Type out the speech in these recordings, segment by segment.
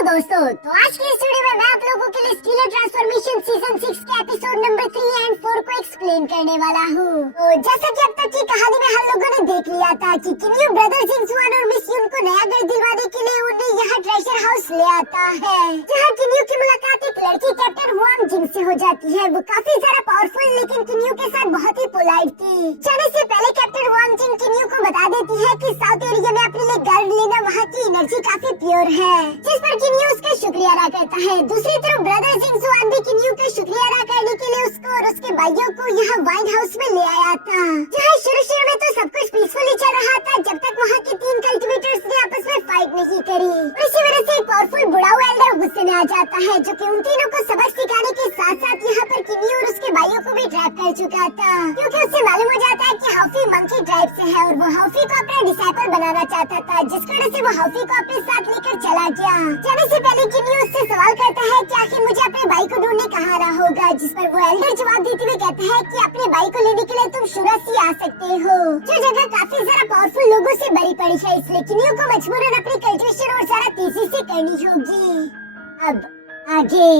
दोस्तों, तो आज की इस वीडियो में मैं आप लोगों के लिए स्टीलर ट्रांसफॉर्मेशन सीजन 6 के एपिसोड नंबर 3 एंड 4 को एक्सप्लेन करने वाला हूँ। तो जैसा कि अब तक की कहानी में हम लोगों ने देख लिया था कि किन्यू ब्रदर जिंगसुआन और मिस यून को नया घर दिलवाने के लिए उन्हें यहाँ ट्रेजर हाउस ले आता है, जहाँ किन्यू की मुलाकात एक लड़की कैप्टन हुआंग जिंग से हो जाती है। वो काफी ज्यादा पावरफुल लेकिन किन्यू के साथ बहुत ही पोलाइट थी। जाने से पहले कैप्टन हुआंग जिंग किन्यू को बता देती है कि साउथ एरिया में अपने लिए घर लेना वहाँ की एनर्जी काफी प्योर है, जिस पर किन्यू उसका शुक्रिया अदा करता है। दूसरी तरफ ब्रदर जिंगसुआन भी किन्यू का शुक्रिया अदा करने के लिए उसको और उसके भाइयों को यहाँ वाइन हाउस में ले आया था, जहाँ शुरू में तो सब कुछ पीसफुली चल रहा था जब तक वहाँ के 3 कल्टिवेटर्स ने आपस में फाइट नहीं करी। इसी वजह से एक पावरफुल बुढ़ाऊ एल्डर गुस्से में आ जाता है, जो कि उन तीनों को सबक सिखाने के साथ साथ यहाँ पर किन्यू और उसके भाइयों को भी ट्रैप कर चुका था, क्योंकि उससे मालूम हो जाता है कि हाफी मंकी ट्राइब से है और वो हाफी को अपना डिसाइपल बनाना चाहता था, जिसकी वजह से वो हाफी को अपने साथ लेकर चला गया। जाने से पहले किन्यू उससे सवाल करता है कि आखिर मुझे अपने भाई को ढूंढने कहाँ रहा होगा, जिस पर वो एल्डर जवाब देते हुए कहता है कि अपने भाई को लेने के लिए तुम शुरासी आ सकते हो, जो जगह काफी ज्यादा पावरफुल लोगों से भरी पड़ी है, इसलिए किन्यू को मजबूरन अपनी कल्टिवेशन और ज्यादा तेजी से करनी होगी। अब आगे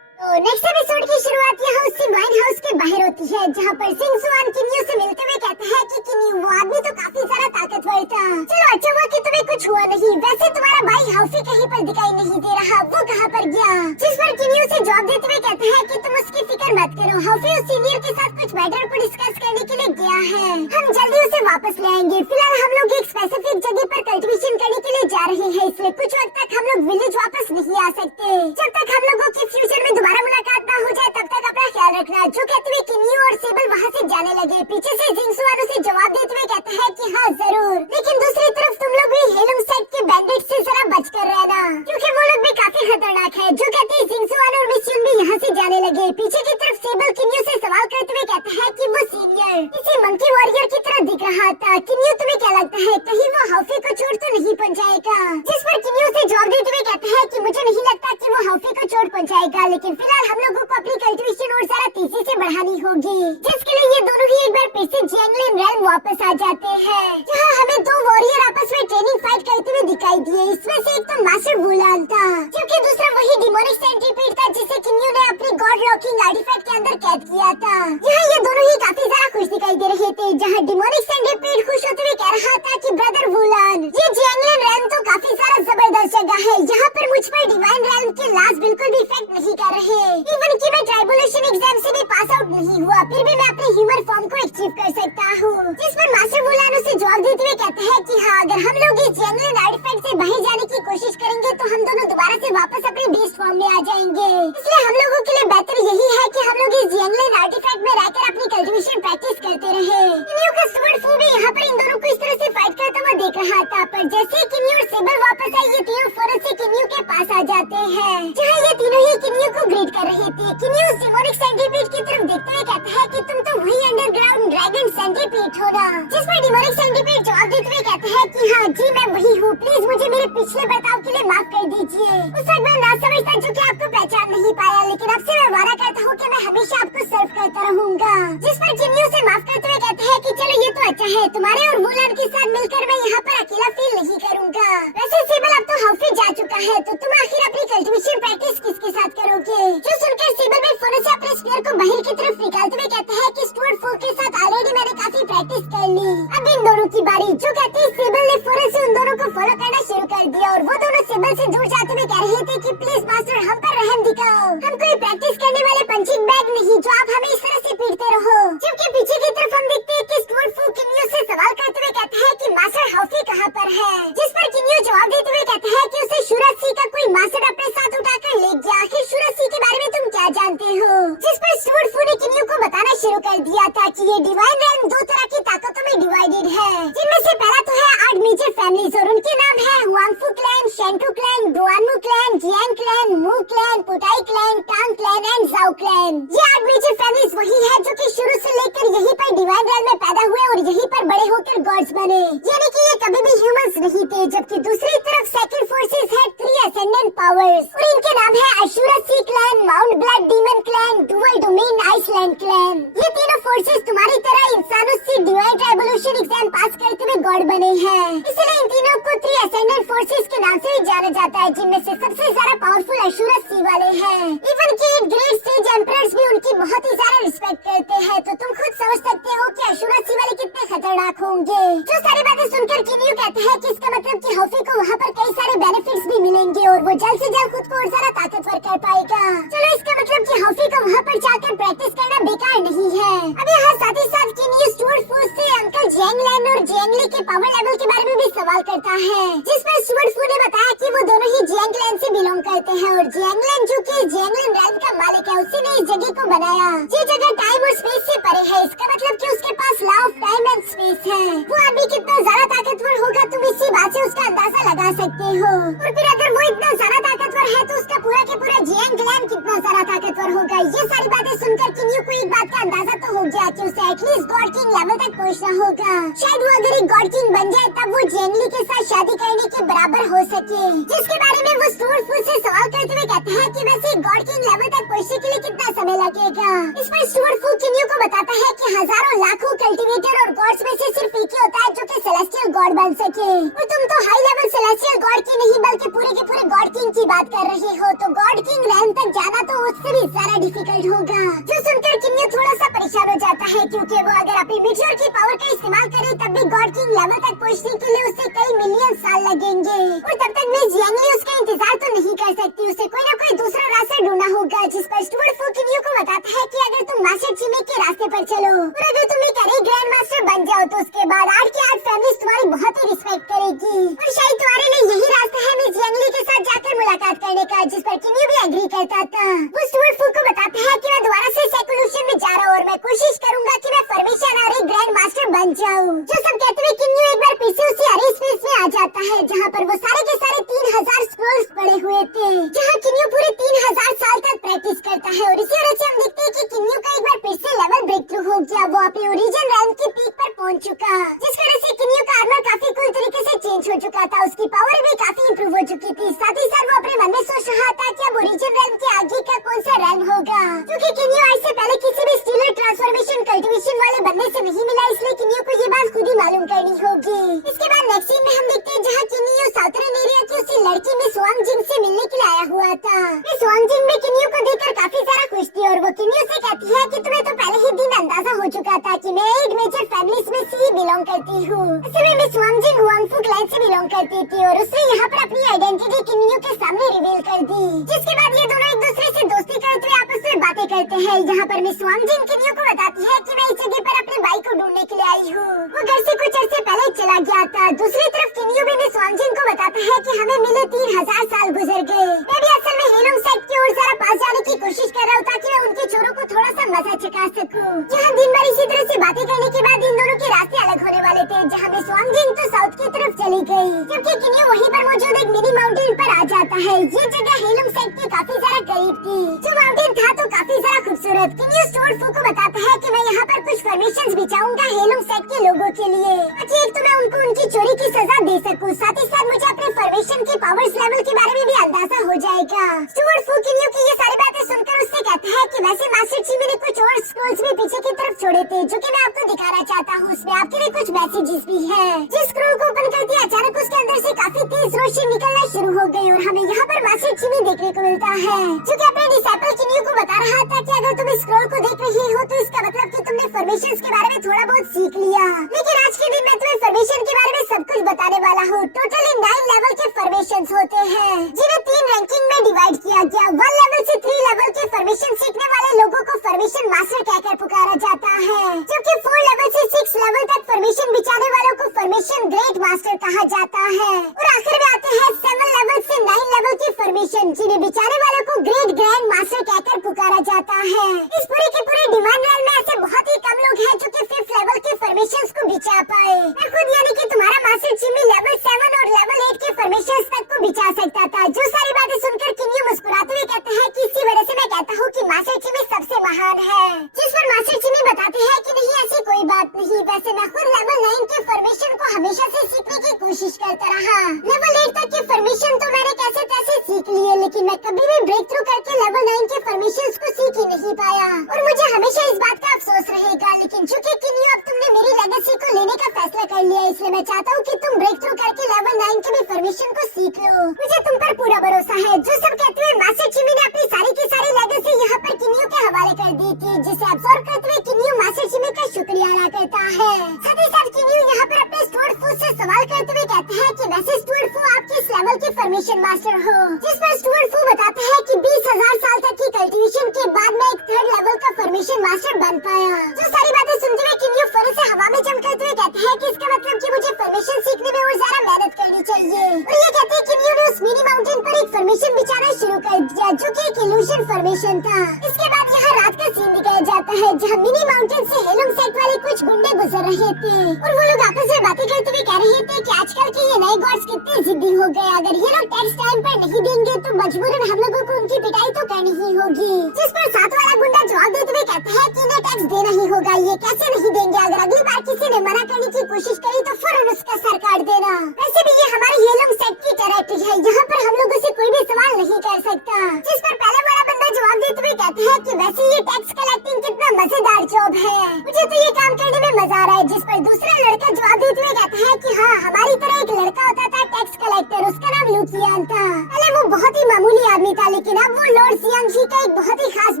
तो नेक्स्ट एपिसोड की शुरुआत यहाँ उससे वाइन हाउस के बाहर होती है, जहाँ पर जिंगसुआन किन्यू से मिलते हुए कहता है कि किन्यू वो आदमी तो काफी ज्यादा ताकतवर था, चलो अच्छा हुआ कि तुम्हें कुछ हुआ नहीं, वैसे तुम्हारा भाई हाफी कहीं पर दिखाई नहीं दे रहा, वो कहाँ पर गया? जिस पर किन्यू से जवाब देते हुए कहता है कि तुम उसकी फिक्र मत करो, हाफी उस सीनियर के साथ कुछ मैटर को डिस्कस करने के लिए गया है, हम जल्दी उसे वापस ले आएंगे। फिलहाल हम लोग एक स्पेसिफिक जगह पर कल्टिवेशन करने के लिए जा रहे हैं, इसलिए कुछ वक्त तक हम लोग विलेज वापस नहीं आ सकते। जब तक हम लोगों की फ्यूचर में दोबारा मुलाकात न हो जाए तब तक अपना ख्याल रखना। जो कहते हुए किन्यू और सेबल वहाँ से जाने लगे। पीछे से जिंगसुआन उसे जवाब देते हुए कहता है कि हाँ जरूर, लेकिन दूसरी तरफ तुम लोग भी हेलुंग साइड के बैंडिट से जरा बचकर रहना, क्योंकि वो लोग भी काफी खतरनाक है। जो कहते हैं जिंगसुआन और मिस यून भी यहाँ से जाने लगे। पीछे की तरफ सेबल किन्यू से सवाल करते हुए कहता है कि वो सीनियर किसी मंकी वॉरियर की तरह दिख रहा था। किन्यू तुम्हें क्या लगता है कहीं वो हाफी को चोट तो नहीं पहुँचाएगा? जिस पर किन्यू से जवाब देते हुए कहता है कि मुझे नहीं लगता कि वो हाफी को चोट पहुँचाएगा, लेकिन फिलहाल हम लोगों को अपनी कल्टिवेशन और ज्यादा तेजी से बढ़ानी होगी, जिसके लिए ये दोनों ही एक बार फिर से जियांगलिन रेल्म वापस आ जाते हैं, जहाँ हमें 2 वॉरियर आपस में ट्रेनिंग फाइट करते हुए दिखाई दिए। इसमें से एक तो मास्टर वुलान था, जबकि दूसरा वही डिमोनिक सेंट्रीपीड था जिसे किन्यू ने अपनी गॉड रॉकिंग आर्टिफैक्ट के अंदर कैद किया था। यहाँ ये दोनों ही काफी ज्यादा खुश दिखाई दे रहे थे, जहाँ डिमोनिक सेंट्रीपीड खुश होते हुए कह रहा था कि ब्रदर वुलान, ये जियांगलिन रेल्म तो काफी ज्यादा जबरदस्त जगह है, यहाँ पर मुझ पर डिवाइन रेल्म के लाश बिल्कुल भी इफेक्ट नहीं कर रहे, इवन की मैं ट्राइबुलेशन एग्जाम से भी पास आउट नहीं हुआ, फिर भी मैं अपने ह्यूमन फॉर्म को अचीव कर सकता हूँ। जिस पर मास्टर वुलान उसे जवाब देते हुए कहता है कि हाँ, अगर हम लोग इस जियांगलिन आर्टिफैक्ट से बाहर जाने की कोशिश करेंगे तो हम दोनों दोबारा से वापस अपने बेस्ट फॉर्म में आ जाएंगे, इसलिए हम लोगों के लिए बेहतर यही है कि हम लोग इस जियांगलिन आर्टिफैक्ट में रहकर अपनी कल्टिवेशन प्रैक्टिस करते रहे। किन्यू का स्टुअर्ट फू भी यहाँ पर इन दोनों को इस तरह से फाइट करता हुआ देख रहा था, पर जैसे किन्यू और सेबर वापस आए ये तीनों फौरन से किन्यू के पास आ जाते हैं, जहाँ ये तीनों ही किन्यू को ग्रीट कर रहे थे। किन्यू उस डिमोनिक सेंट्रीपीड की तरफ देखते हुए कहता है कि तुम तो वही अंडरग्राउंड ड्रैगन सेंट्रीपीड हो ना? जिस पर डिमोनिक सेंट्रीपीड जवाब देते हुए कहता है कि हाँ जी मैं वही हूँ, प्लीज मुझे मेरे पिछले बर्ताव के लिए माफ कर दीजिए। उस वक्त मैं ना समझता जो कि आपको पहचान नहीं पाया, लेकिन अब से मैं वादा करता हूँ कि मैं हमेशा आपको सर्व करता रहूंगा। जिस पर किन्यू से माफ करते हुए कहता है कि चलो ये तो अच्छा है, तुम्हारे और वुलान के साथ मिलकर मैं यहाँ पर अकेला फील नहीं करूंगा। वैसे सेबल अब तो हाफी जा चुका है, तो तुम आखिर अपनी कल्टिवेशन प्रैक्टिस किसके साथ करोगे? जो सुनकर सेबल भी फौरन से अपने स्पीयर को बाहर की तरफ निकालते हुए कहता है कि स्टुअर्ट फू के साथ ऑलरेडी मैंने काफी प्रैक्टिस कर ली, अब इन दोनों की बारी। जो कहते हैं सेबल ने फौरन से उन दोनों को फॉलो करना शुरू कर दिया और वो दोनों सेबल से दूर जाते हुए कह रहे थे कि प्लीज मास्टर हम पर रहम दिखाओ, हम कोई प्रैक्टिस करने वाले पंचिंग बैग नहीं जो आप हमें इस तरह से पीटते रहो। जबकि पीछे की तरफ हम देखते हैं कि स्टुअर्ट फू किन्यू से सवाल करते हुए कहता है कि मास्टर हाफी कहाँ पर है? जिस पर किन्यू जवाब देते हुए कहता है कि उसे शुरासी का कोई मास्टर अपने साथ उठाकर ले गया, आखिर शुरासी के बारे में तुम क्या जानते हो? जिस पर स्टुअर्ट फू ने किन्यू को बताना शुरू कर दिया था कि ये डिवाइन रेल्म 2 तरह की ताकतों में डिवाइडेड है, जिनमें से पहला तो है 8 मेजर फैमिलीज और उनके नाम है Huangfu clan, Shentu clan, Duanmu clan, Jiang clan, Mu clan, Putai clan, Tang clan and Zhao clan. ये 8 मेजर फैमिलीज वही है जो कि शुरू से लेकर यहीं पर डिवाइन रेल्म में पैदा हुए और यहीं पर बड़े होकर गॉड्स बने, यानी कि ये कभी भी ह्यूमंस नहीं थे। जबकि दूसरी तरफ सेकंड फोर्सेस है 3 असेंडेंट पावर्स और इनके नाम है Ashura sea clan, mount blood demon clan, dual domain island clan. ये तीनों फोर्सेस तुम्हारी तरह इंसानों से डिवाइन ट्राइबुलेशन एग्जाम पास करते हुए गॉड बने हैं, इसलिए इन तीनों को 3 असेंडेंट फोर्सेस के नाम से भी जाना जाता है, जिनमें से सबसे ज्यादा पावरफुल अशुरा सी वाले हैं। इवन कि ग्रेट सेज एम्परर्स भी उनकी बहुत ही ज्यादा रिस्पेक्ट करते हैं। तो तुम खुद समझ सकते हो कि अशुरा सी वाले कितने खतरनाक होंगे। जो सारी बातें सुनकर किन्यू कहता है कि इसका मतलब कि हॉफी को वहाँ पर कई सारे बेनिफिट्स भी मिलेंगे और वो जल्द से जल्द खुद को और ज्यादा ताकतवर कर पाएगा। चलो, इसका मतलब कि हॉफी को वहाँ पर जाकर प्रैक्टिस करना बेकार नहीं है। अब यहाँ साथ ही साथ किन्यू स्टुअर्ट फू से अंकल जेंगलैन और जेंगली के पावर लेवल के बारे में भी सवाल करता है, जिस पर स्टुअर्ट फू ने बताया कि वो दोनों ही जेंगलैन से बिलोंग करते हैं और जेंगलैन जो कि जेंगलैन रैम का मालिक है, उसी ने इस जगह को बनाया। ये जगह टाइम और स्पेस से परे है। इसका मतलब कि उसके पास law of time and space है। वो आदमी कितना ज्यादा ताकतवर होगा तुम इसी बात से उसका अंदाजा लगा सकते हो। और फिर अगर वो इतना ज्यादा ताकतवर है तो उसका पूरा के पूरा जेंगलैन कितना ज्यादा ताकतवर होगा। ये सारी बातें सुनकर किन्यू को एक बात का अंदाजा तो हो गया कि उसे एटलीस्ट गॉड किंग लेवल तक पहुंचना होगा। शायद वो अगर एक गॉड किंग बन जाए तब वो जेंगली के साथ शादी करने के बराबर हो सके। जिसके बारे में वो स्टुअर्ट फू से सवाल करते हुए कहता है कि वैसे गॉड किंग लेवल तक पहुंचने के लिए कितना समय लगेगा। इस पर स्टुअर्ट फू किन्यू को बताता है कि हजारों लाखों कल्टीवेटर और गॉड्स में से सिर्फ एक ही होता है जो कि सेलेस्टियल गॉड बन सके। और तुम तो हाई लेवल सेलेस्टियल गॉड की नहीं बल्कि पूरे के पूरे गॉड किंग की बात कर रही हो, तो गॉड किंग रैंक तक जाना तो उससे भी ज्यादा डिफिकल्ट होगा। जो सुनकर किन्यू थोड़ा सा परेशान हो जाता है, क्योंकि वो अगर अपनी मिट्योर की पावर का इस्तेमाल करे तब भी गॉड किंग लेवल तक पहुंचने के लिए उसे कई मिलियन साल लगेंगे। और तब तक मिस जेंगली उसका इंतजार तो नहीं कर सकती। उसे कोई न कोई दूसरा रास्ता ढूंढना होगा। जिस पर स्टुअर्ट फू किन्यू को बताता है कि अगर तुम मास्टर चिमे के रास्ते पर चलो और अगर तुम एक अरे ग्रैंड मास्टर बन जाओ तो उसके बाद आर्ट की आर्ट फैमिली तुम्हारी बहुत ही रिस्पेक्ट करेगी। और शायद तुम्हारे लिए यही रास्ता है मिस जेंगली के साथ जाकर मुलाकात करने का। जिस पर किन्यू भी एग्री करता था। वो स्टुअर्ट फू को बताता है कि मैं दोबारा से सेकुलेशन में जा रहा हूँ और मैं कोशिश करूंगा कि मैं फॉर्मेशन और एक ग्रैंड मास्टर बन जाऊँ। जो सब कहते हुए किन्यू एक बार फिर से उसी अरे स्पेस में आ जाता है, जहाँ पर वो सारे के सारे 3000 स्क्रॉल्स पड़े हुए थे, जहाँ किन्यू पूरे 3000 साल तक प्रैक्टिस करता है। और इसी वजह से हम देखते हैं कि किन्यू का एक बार फिर से लेवल ब्रेक थ्रू हो गया। वो अपने ओरिजिन रैंक की पीक पर पहुंच चुका, जिस वजह से किन्यू का आर्मर काफी कूल तरीके से चेंज हो चुका था। उसकी पावर भी काफी इंप्रूव हो चुकी थी। साथ ही साथ वो अपने मन में सोच रहा था कि अब ओरिजिन रैंक के आगे का कौन सा रैंक होगा, क्योंकि किन्यू आज से पहले किसी भी स्टीलर ट्रांसफॉर्मेशन कल्टीवेशन वाले बंदे से नहीं मिला, इसलिए किन्यू को ये बात खुद ही मालूम करनी होगी। इसके बाद नेक्स्ट सीन में हम देखते हैं जहाँ किन्यू साउथर्न एरिया की उसी लड़की में स्वांग जिंग से मिलने के लिए आया हुआ था। स्वांग जिंग में किन्यू को देखकर काफी ज्यादा खुश थी और वो किन्यू से कहती है कि तुम्हें तो पहले ही दिन अंदाजा हो चुका था कि मैं एक मेजर फैमिलीज में से बिलोंग करती हूँ। असल में मिस स्वांग जिंग हुआंगफू क्लैन से बिलोंग करती थी और उसने यहाँ पर अपनी आइडेंटिटी किन्यू के सामने रिवील कर दी। जिसके बाद ये दोनों एक दूसरे से दोस्ती करते हुए आपस में बातें करते हैं। यहाँ पर मिस स्वांग जिंग किन्यू को बताती है कि मैं इस जगह पर अपने भाई को ढूंढने के लिए आई हूँ। वो घर से कुछ अर्से पहले चला गया था। दूसरी तरफ किन्यू भी मिस स्वांग जिंग को बताता है कि हमें मिले 3000 साल गुजर गए। मैं भी असल में हेलोंग साइड की ओर जरा पास जाने की कोशिश कर रहा हूँ ताकि मैं उनके छोरों को थोड़ा सा मजा चखा सकूं। यहाँ दिन भर इसी तरह से बातें करने के बाद इन दोनों के रास्ते अलग होने वाले थे, जहाँ मिस स्वांग जिंग तो साउथ की तरफ चली गई, जबकि किन्यू वहीं पर मौजूद एक मिनी माउंटेन पर आ जाता है। ये जगह हेलोंग साइड के काफी ज्यादा करीब थी। जो माउंटेन था तो काफी ज्यादा खूबसूरत। किन्यू स्टुअर्ट फू को बताता है कि मैं यहाँ पर कुछ फॉर्मेशंस बिछाऊंगा हेलोंग साइड के लोगों के लिए, ताकि एक तो मैं उनको उनकी चोरी की सजा दे सकूं, साथ ही साथ मुझे अपने फॉर्मेशन के पावर्स लेवल के बारे में भी अंदाजा हो जाएगा। स्टुअर्ट फू किन्यू की ये सारी बातें सुनकर उससे कहता है कि वैसे मास्टर चिमे ने कुछ और स्क्रॉल्स भी पीछे की तरफ छोड़े थे, जो कि मैं आपको दिखाना चाहता हूँ। उसमें आपके लिए कुछ मैसेजेस भी है। जिस स्क्रॉल को ओपन करते अचानक उसके अंदर से काफी तेज रोशनी निकलना शुरू हो गई और हमें यहाँ पर मास्टर चिमे देखने को मिलता है, जो कि अपने डिसाइपल किन्यू को बता रहा था कि अगर तुम इस स्क्रॉल को देख रही हो तो इसका मतलब कि तुमने फॉर्मेशंस के बारे में थोड़ा बहुत सीख लिया। लेकिन आज के दिन मैं तुम्हें फॉर्मेशन के बारे में सब कुछ बताने वाला हूँ। टोटली 9 लेवल के फॉर्मेशंस होते हैं, जिन्हें 3 रैंकिंग में डिवाइड किया गया। 1 लेवल से 3 लेवल के फॉर्मेशन सीखने वाले लोगों को फॉर्मेशन मास्टर कहकर पुकारा जाता है, जबकि 4 लेवल से 6 लेवल तक फॉर्मेशन बिछाने वालों को फॉर्मेशन ग्रेट मास्टर कहा जाता है। और आखिर में आते हैं 7 लेवल से 9 लेवल की फॉर्मेशन, जिन्हें बिछाने वालों को ग्रेट ग्रैंड मास्टर कहकर पुकारा जाता है। इस पूरे के पूरे डिमांड रैंक में ऐसे बहुत ही कम लोग हैं जो कि 5th लेवल के फॉर्मेशंस को बिछा पाए। मैं खुद यानी कि तुम्हारा मास्टर चिमे लेवल 7 और लेवल 8 के फॉर्मेशंस तक को बिछा सकता था। जो सारी बातें सुनकर किन्यू मुस्कुराते हुए कहते हैं कि इसी वजह से मैं कहता हूँ कि मास्टर चिमे सबसे महान है। जिस पर मास्टर चिमे बताते हैं कि नहीं, ऐसी कोई बात नहीं। वैसे मैं खुद लेवल 9 के फॉर्मेशन को हमेशा से सीखने की कोशिश करता रहा। लेवल 8 तक के फॉर्मेशन तो मैंने कैसे तैसे सीख लिए, लेकिन मैं कभी भी ब्रेक थ्रू करके लेवल 9 के फॉर्मेशंस को सीख ही नहीं पाया और मुझे हमेशा इस बात का अफसोस रहेगा। लेकिन चूंकि किन्यू अब तुमने मेरी लेगेसी को लेने का फैसला कर लिया, इसलिए मैं चाहता हूँ कि तुम ब्रेक थ्रू करके लेवल लाइन की भी फॉर्मेशन को सीख लो। मुझे तुम पर पूरा भरोसा है। जो सब कहते हुए मास्टर चिमी ने अपनी सारी की सारी लेगेसी यहाँ पर किन्यू के हवाले कर दी थी, जिसे अब्सॉर्ब करते हुए किन्यू मास्टर चिमी का शुक्रिया अदा करता है। साथ ही साथ किन्यू यहाँ पर अपने स्टुअर्ट फू से सवाल करते हुए कहते हैं कि वैसे स्टुअर्ट फू आप किस लेवल के फॉर्मेशन मास्टर हो, जिस पर स्टुअर्ट फू बताता है कि 20,000 साल तक की कल्टीवेशन के बाद मैं एक 3rd लेवल का फॉर्मेशन मास्टर बन पाया। जो सारी बातें सुनते हुए किन्यू फौरन से हवा में जंप करते हुए कहते हैं कि इसका मतलब कि मुझे फॉर्मेशन सीखने में और ज्यादा मेहनत करनी चाहिए। और ये कहते हैं किन्यू ने उस मिनी माउंटेन पर एक फॉर्मेशन बिछाना शुरू कर दिया, जो कि एक इल्यूजन फॉर्मेशन था। इसके बाद यहाँ रात का सीन दिखाया जाता है, जहाँ मिनी माउंटेन से हेलुंग सेक्ट वाले कुछ गुंडे गुजर रहे थे और वो लोग आपस में बातें करते हुए कह रहे थे कि आजकल के ये नए गॉड्स कितने जिद्दी हो गए। अगर ये लोग टैक्स टाइम पर नहीं देंगे तो मजबूरन हम लोगों को उनकी पिटाई तो करनी ही होगी। जिस पर साथ वाला गुंडा जवाब देते हुए कहता है कि इन्हें टैक्स देना ही होगा, ये कैसे नहीं देंगे। अगर अगली बार किसी ने मना करने की कोशिश करी तो फौरन उसका सर काट देना। वैसे भी ये हमारी हेलुंग सेक्ट की टेरिटरी है, यहाँ पर हम लोगों से कोई भी सवाल नहीं कर सकता। जिस पर पहले वाला बंदा जवाब देते हुए कहता है कि वैसे ये टैक्स कलेक्टिंग कितना मजेदार जॉब है, मुझे तो ये काम करने में मजा आ रहा है। जिस पर दूसरा लड़का जवाब देते हुए कहता है कि हाँ, हमारी तरह एक लड़का होता था टैक्स कलेक्टर, उसका नाम लुकियान था। पहले वो बहुत ही मामूली आदमी था, लेकिन अब वो लॉर्ड जियांगजी का एक बहुत ही खास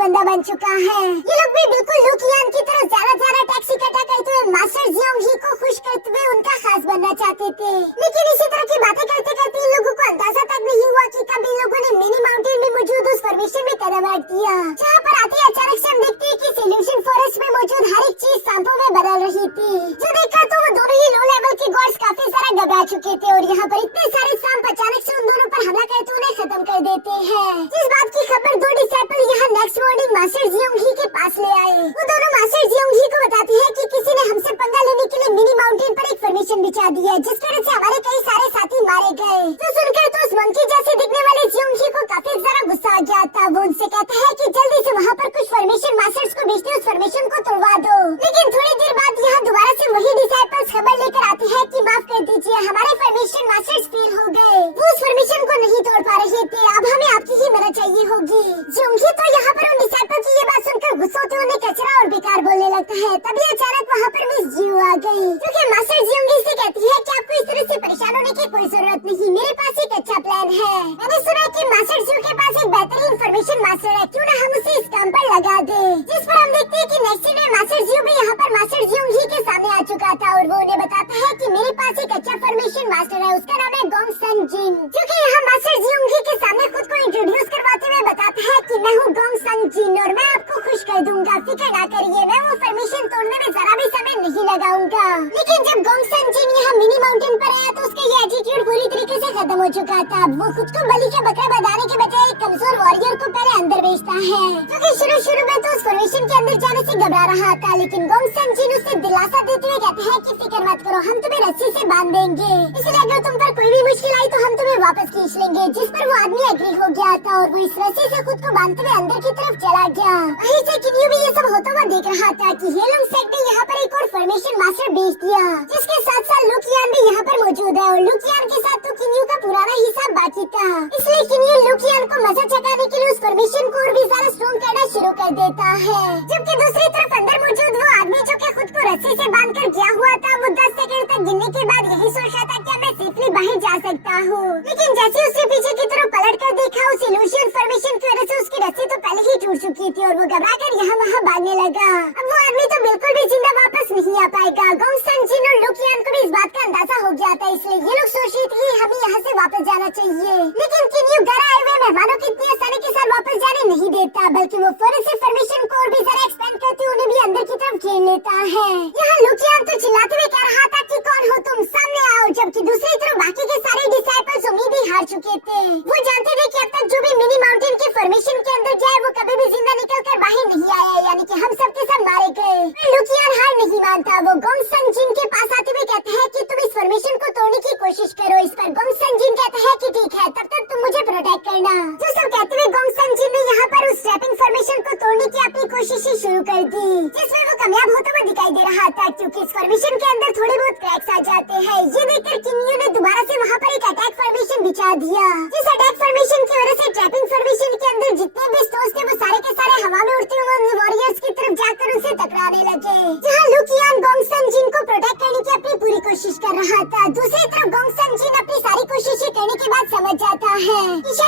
बंदा बन चुका है। ये लोग भी बिल्कुल लुकियान की तरह ज्यादा टैक्स इकट्ठा करते हुए मास्टर जियांगजी को खुश करते हुए उनका खास बनना चाहते थे। लेकिन इसी तरह की बातें करते करते इन लोगों को अंदाजा तक नहीं हुआ कि कब इन लोगों ने मिनी माउंटेन में मौजूद उस फॉर्मेशन में कदम रख दिया, जहाँ पर आते ही अचानक से हम देखते हैं कि इल्यूजन फॉरेस्ट में मौजूद हर एक चीज सांपों में बदल रही थी। जो देखकर तो वो दोनों ही लो लेवल के गॉड्स काफी सारा घबरा चुके थे और यहाँ पर इतने सारे सांप अचानक से उन दोनों पर हमला करते उन्हें खत्म कर देते हैं। इस बात की खबर दो डिसाइपल यहाँ नेक्स्ट मॉर्निंग मास्टर जियांगजी के पास ले आए। वो दोनों मास्टर जियांगजी को बताते हैं कि किसी ने हमसे पंगा लेने के लिए मिनी माउंटेन पर एक फॉर्मेशन बिछा दी है, जिसकी वजह से हमारे कई सारे साथी मारे गए। तो सुनकर तो उस मंकी जैसे दिखने वाले जियांगजी को काफी ज्यादा गुस्सा आ गया था। वो उनसे कहता है कि जल्दी से वहाँ पर कुछ फॉर्मेशन मास्टर्स को भेजते उस फॉर्मेशन को तोड़वा दो। लेकिन थोड़ी देर बाद यहाँ दोबारा से वही डिसाइपल्स खबर लेकर आते हैं कि माफ कर दीजिए, हमारे फॉर्मेशन मास्टर्स फेल हो गए, वो उस फॉर्मेशन को नहीं तोड़ पा रहे थे, अब हमें आपकी ही मदद चाहिए होगी। जियांगजी तो यहाँ पर उन डिसाइपल की ये बात सुनकर गुस्सा होते उन्हें कचरा और बेकार बोलने लगता है। तभी अचानक वहाँ पर मिस जियो आ गई, जो कि मास्टर जियांगजी से कहती है कि आपको इस तरह से परेशान होने की कोई जरूरत नहीं, मेरे पास एक अच्छा प्लान है। मैंने सुना है कि मास्टर जियो के पास एक बेहतरीन फॉर्मेशन मास्टर है, क्यों ना हम उसे इस काम पर लगा दे। जिस पर हम देखते हैं कि नेक्स्ट डे मास्टर जियो भी यहाँ पर मास्टर जियांगजी के सामने आ चुका था और वो उन्हें बताता है कि मेरे पास एक अच्छा फॉर्मेशन मास्टर है, उसका नाम है गोंग सन जिन, जो कि यहाँ मास्टर जियांगजी के सामने खुद को इंट्रोड्यूस करवाते हुए बताता है कि मैं हूँ गोंग सन जिन और मैं आपको खुश कर दूंगा, फिक्र ना करिए, मैं वो फॉर्मेशन तोड़ने में जरा भी समय नहीं लगाऊंगा। लेकिन जब गोंग सन जिन यहाँ मिनी माउंटेन पर आया तो उसका ये एटीट्यूड पूरी तरीके से खत्म हो चुका था। वो खुद को बलि का बकरा बनाने के बजाय एक कमजोर वॉरियर को पहले अंदर भेजता है, जो कि शुरू में तो उस फॉर्मेशन के अंदर जाने से घबरा रहा था। लेकिन गोंग सन जिन उसे दिलासा देते हुए कहते हैं कि फिक्र मत करो, हम तुम्हें रस्सी से बांध देंगे, इसलिए अगर तुम पर कोई भी मुश्किल आई तो हम तुम्हें वापस खींच लेंगे। जिस पर वो आदमी एग्री हो गया था और वो इस रस्सी से खुद को बांधते हुए अंदर की तरफ चला गया। वहीं से किन्यू भी ये सब होता हुआ देख रहा था कि हेलुंग सेक्ट ने यहाँ पर एक और फॉर्मेशन मास्टर भेज दिया, जिसके साथ साथ लुकियान भी यहाँ पर मौजूद है और लुकियान के साथ तो किन्यू का पुराना हिसाब बाकी था। इसलिए किन्यू लुकियान को मजा चखाने के लिए उस फॉर्मेशन को और भी ज्यादा स्ट्रॉन्ग करना शुरू कर देता है। जबकि दूसरी तरफ अंदर मौजूद वो आदमी जो कि खुद को रस्सी से बांधकर गया हुआ था, वो 10 सेकंड तक गिनने के बाद यही सोच रहा था कि मैं सेफली बाहर जा सकता हूँ। लेकिन जैसे उसने पीछे की तरफ पलट कर देखा, उस इल्यूजन फॉर्मेशन की वजह से उसकी रस्सी तो पहले ही टूट चुकी थी और वो घबराकर यहाँ वहाँ भागने लगा। अब वो आदमी तो बिल्कुल भी जिंदा वापस नहीं आ पाएगा। गोंग सन जिन और लुकियान को भी इस बात का अंदाजा हो गया था, इसलिए ये लोग सोच रहे थे हमें यहाँ से वापस जाना चाहिए। लेकिन किन्यू घर आए हुए मेहमानों को इतनी आसानी के साथ वापस जाने नहीं देता, बल्कि वो फौरन से फॉर्मेशन को और भी ज्यादा एक्सपेंड करते उन्हें भी अंदर की तरफ घेर लेता है। यहाँ लुकियान तो चिल्लाते हुए कह रहा था कि कौन हो तुम, सामने आओ, जबकि दूसरी तरफ बाकी के सारे डिसाइपल्स उम्मीद ही हार चुके थे। वो जानते थे कि अब तक जो भी मिनी माउंटेन के फॉर्मेशन के अंदर जाए वो कभी भी जिंदा निकल कर बाहर नहीं आया, यानी कि हम सबके सब मारे गए। लुकियान हार नहीं मानता, वो गोंग सन जिन के पास आते हुए कहता है कि तुम इस फॉर्मेशन को तोड़ने की कोशिश करो। इस पर गोंग सन जिन कहता है कि ठीक है, तब तक तुम मुझे प्रोटेक्ट करना। जो सब कहते हुए गोंग सन जिन ने यहाँ पर उस ट्रैपिंग फॉर्मेशन को तोड़ने की अपनी कोशिश शुरू कर दी, जिसमें वो कामयाब होता हुआ दिखाई दे रहा था, क्योंकि इस फॉर्मेशन के अंदर थोड़े बहुत क्रैक्स आ जाते हैं। ये देखकर किन्यू ने दोबारा से वहाँ पर एक अटैक फॉर्मेशन बिछा दिया। इस अटैक फॉर्मेशन की वजह से ट्रैपिंग फॉर्मेशन के अंदर जितने भी स्टोर्स थे वो सारे के सारे हवा में उड़ते हुए वॉरियर्स की तरफ जाकर उनसे टकराने लगे। जहाँ लुकियान गोंग सन जिन को प्रोटेक्ट करने की अपनी पूरी कोशिश कर रहा था, दूसरी तरफ गोंग सन जिन अपनी सारी